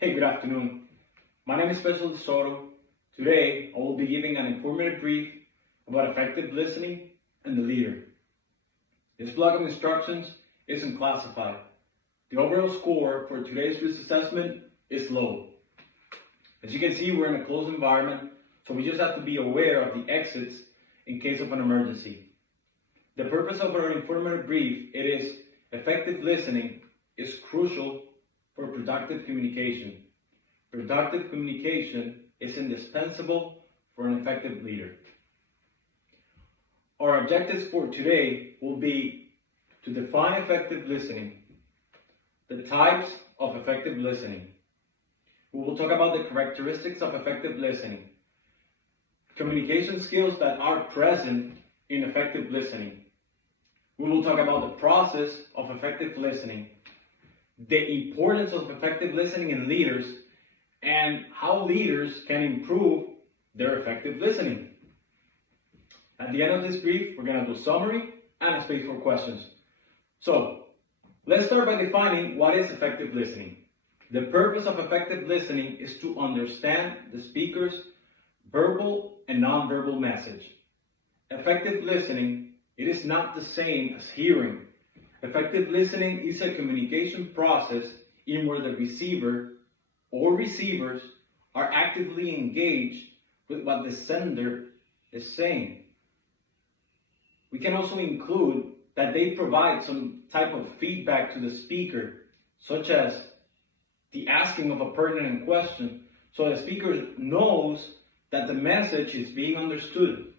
Hey, good afternoon. My name is Specialist Soto. Today, I will be giving an informative brief about effective listening and the leader. This block of instructions isn't classified. The overall score for today's risk assessment is low. As you can see, we're in a closed environment, so we just have to be aware of the exits in case of an emergency. The purpose of our informative brief, it is effective listening is crucial for productive communication. Productive communication is indispensable for an effective leader. Our objectives for today will be to define effective listening, the types of effective listening. We will talk about the characteristics of effective listening, communication skills that are present in effective listening. We will talk about the process of effective listening, the importance of effective listening in leaders, and how leaders can improve their effective listening. At the end of this brief, we're going to do a summary and a space for questions. So, let's start by defining what is effective listening. The purpose of effective listening is to understand the speaker's verbal and nonverbal message. Effective listening, it is not the same as hearing. Effective listening is a communication process in where the receiver or receivers are actively engaged with what the sender is saying. We can also include that they provide some type of feedback to the speaker, such as the asking of a pertinent question, so the speaker knows that the message is being understood.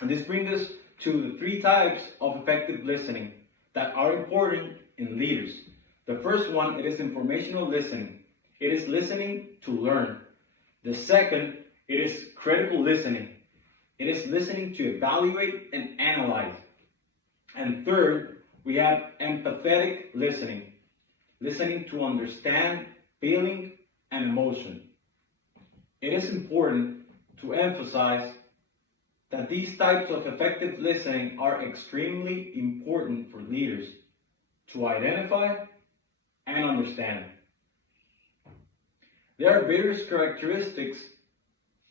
And this brings us to the three types of effective listening that are important in leaders. The first one, it is informational listening. It is listening to learn. The second, it is critical listening. It is listening to evaluate and analyze. And third, we have empathetic listening. Listening to understand feeling and emotion. It is important to emphasize that these types of effective listening are extremely important for leaders to identify and understand. There are various characteristics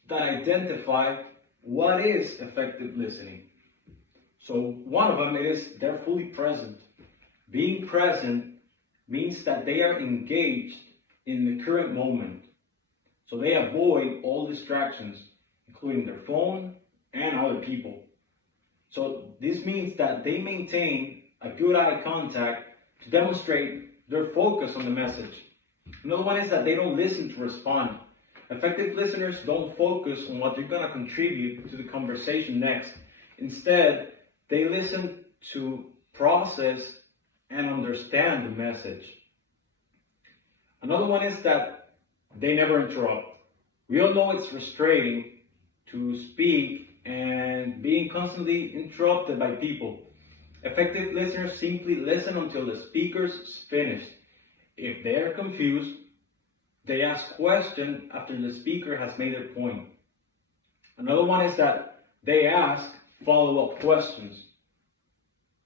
that identify what is effective listening. So one of them is they're fully present. Being present means that they are engaged in the current moment. So they avoid all distractions, including their phone and other people. So this means that they maintain a good eye contact to demonstrate their focus on the message. Another one is that they don't listen to respond. Effective listeners don't focus on what they're going to contribute to the conversation next. Instead, they listen to process and understand the message. Another one is that they never interrupt. We all know it's frustrating to speak and being constantly interrupted by people. Effective listeners simply listen until the speaker's finished. If they are confused, they ask questions after the speaker has made their point. Another one is that they ask follow-up questions.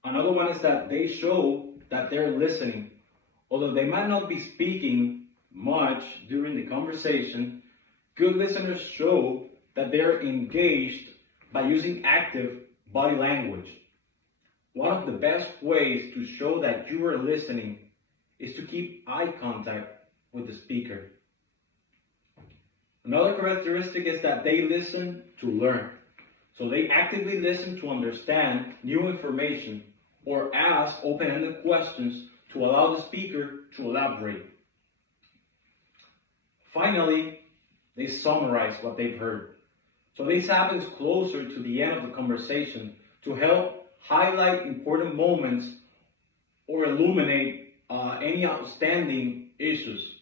Another one is that they show that they're listening. Although they might not be speaking much during the conversation, good listeners show that they're engaged by using active body language. One of the best ways to show that you are listening is to keep eye contact with the speaker. Another characteristic is that they listen to learn. So they actively listen to understand new information or ask open-ended questions to allow the speaker to elaborate. Finally, they summarize what they've heard. So this happens closer to the end of the conversation to help highlight important moments or illuminate any outstanding issues.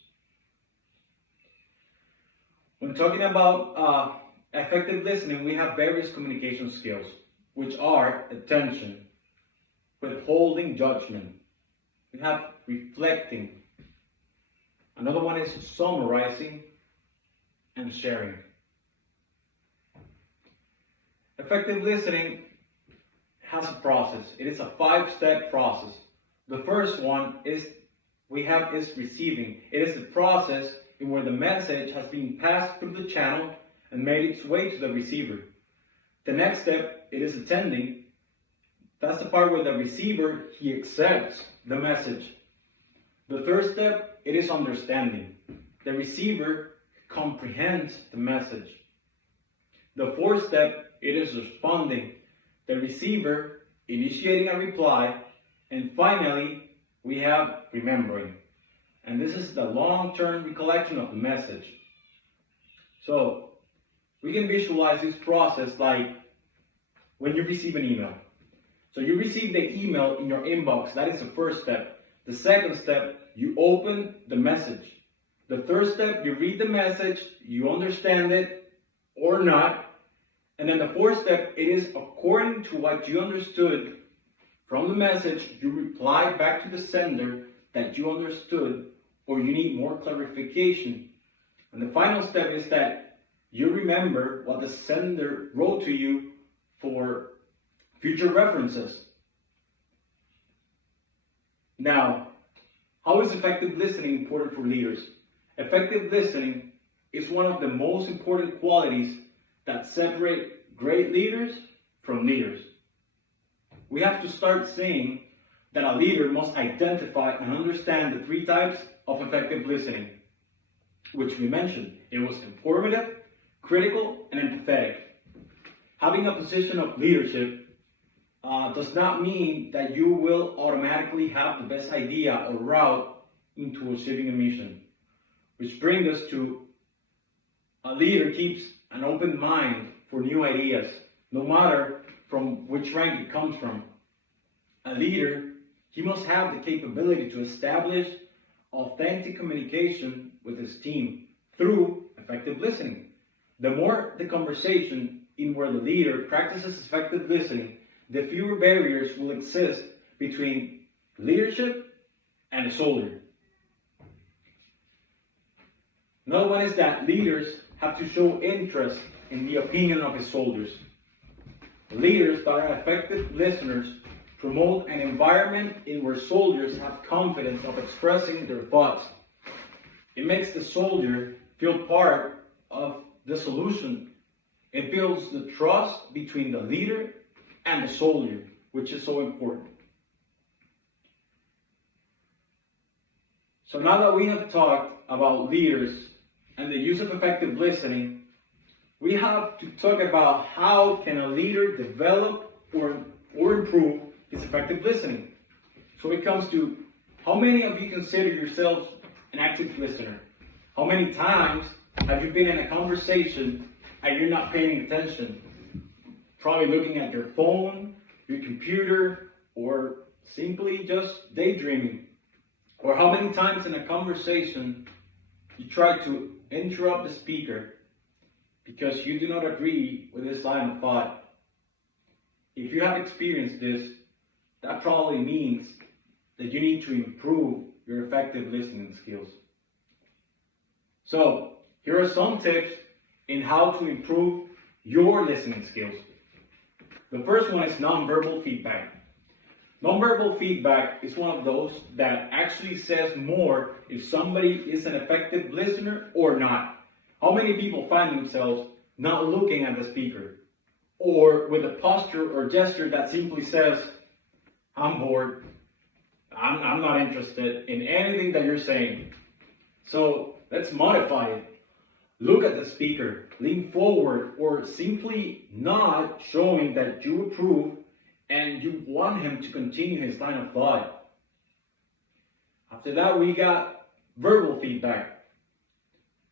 When talking about effective listening, we have various communication skills, which are attention, withholding judgment. We have reflecting. Another one is summarizing and sharing. Effective listening has a process. It is a 5-step process. The first one is receiving. It is the process in where the message has been passed through the channel and made its way to the receiver. The next step, it is attending. That's the part where the receiver, he accepts the message. The third step, it is understanding. The receiver comprehends the message. The fourth step, it is responding. The receiver initiating a reply. And finally, we have remembering. And this is the long-term recollection of the message. So, we can visualize this process like when you receive an email. So you receive the email in your inbox. That is the first step. The second step, you open the message. The third step, you read the message, you understand it or not. And then the fourth step, it is according to what you understood from the message, you reply back to the sender that you understood or you need more clarification. And the final step is that you remember what the sender wrote to you for future references. Now, how is effective listening important for leaders? Effective listening is one of the most important qualities that separate great leaders from leaders. We have to start saying that a leader must identify and understand the three types of effective listening, which we mentioned. It was informative, critical, and empathetic. Having a position of leadership does not mean that you will automatically have the best idea or route into achieving a mission. Which brings us to a leader keeps an open mind for new ideas, no matter from which rank it comes from. A leader, he must have the capability to establish authentic communication with his team through effective listening. The more the conversation in where the leader practices effective listening, the fewer barriers will exist between leadership and a soldier. Another one is that leaders have to show interest in the opinion of his soldiers. Leaders that are effective listeners promote an environment in where soldiers have confidence of expressing their thoughts. It makes the soldier feel part of the solution. It builds the trust between the leader and the soldier, which is so important. So now that we have talked about leaders and the use of effective listening, we have to talk about how can a leader develop or improve his effective listening. So it comes to how many of you consider yourselves an active listener? How many times have you been in a conversation and you're not paying attention? Probably looking at your phone, your computer, or simply just daydreaming. Or how many times in a conversation you try to interrupt the speaker because you do not agree with his line of thought. If you have experienced this, that probably means that you need to improve your effective listening skills. So, here are some tips in how to improve your listening skills. The first one is nonverbal feedback. Nonverbal feedback is one of those that actually says more if somebody is an effective listener or not. How many people find themselves not looking at the speaker, or with a posture or gesture that simply says, I'm bored, I'm not interested in anything that you're saying. So let's modify it. Look at the speaker, lean forward, or simply nod, showing that you approve and you want him to continue his line of thought. After that, we got verbal feedback.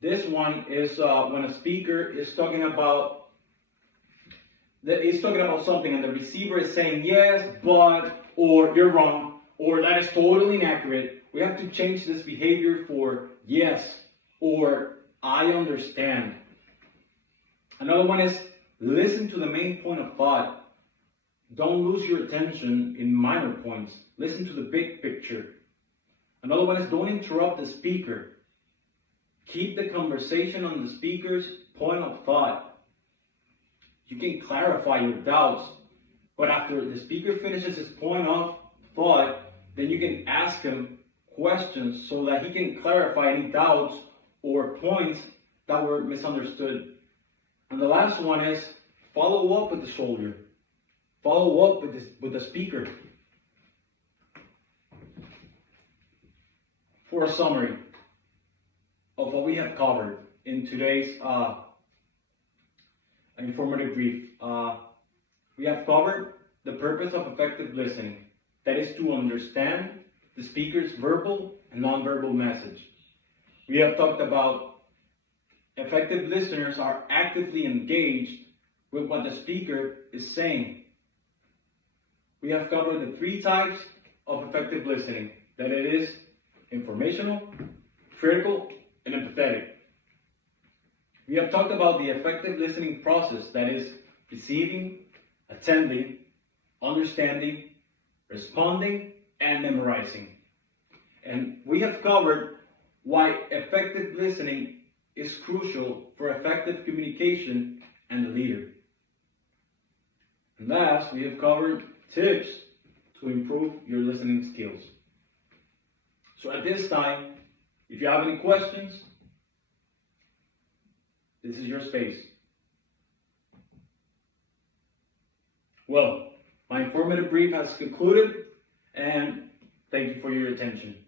This one is when a speaker is talking about something and the receiver is saying yes, but, or you're wrong, or that is totally inaccurate. We have to change this behavior for yes, or I understand. Another one is listen to the main point of thought. Don't lose your attention in minor points. Listen to the big picture. Another one is don't interrupt the speaker. Keep the conversation on the speaker's point of thought. You can clarify your doubts, but after the speaker finishes his point of thought, then you can ask him questions so that he can clarify any doubts or points that were misunderstood. And the last one is follow up with the soldier. Follow up with the speaker. For a summary of what we have covered in today's informative brief, we have covered the purpose of effective listening. That is to understand the speaker's verbal and nonverbal message. We have talked about effective listeners are actively engaged with what the speaker is saying. We have covered the 3 types of effective listening, that it is informational, critical, and empathetic. We have talked about the effective listening process, that is receiving, attending, understanding, responding, and memorizing. And we have covered why effective listening is crucial for effective communication and the leader. And last, we have covered tips to improve your listening skills. So at this time, if you have any questions, this is your space. Well, my informative brief has concluded, and thank you for your attention.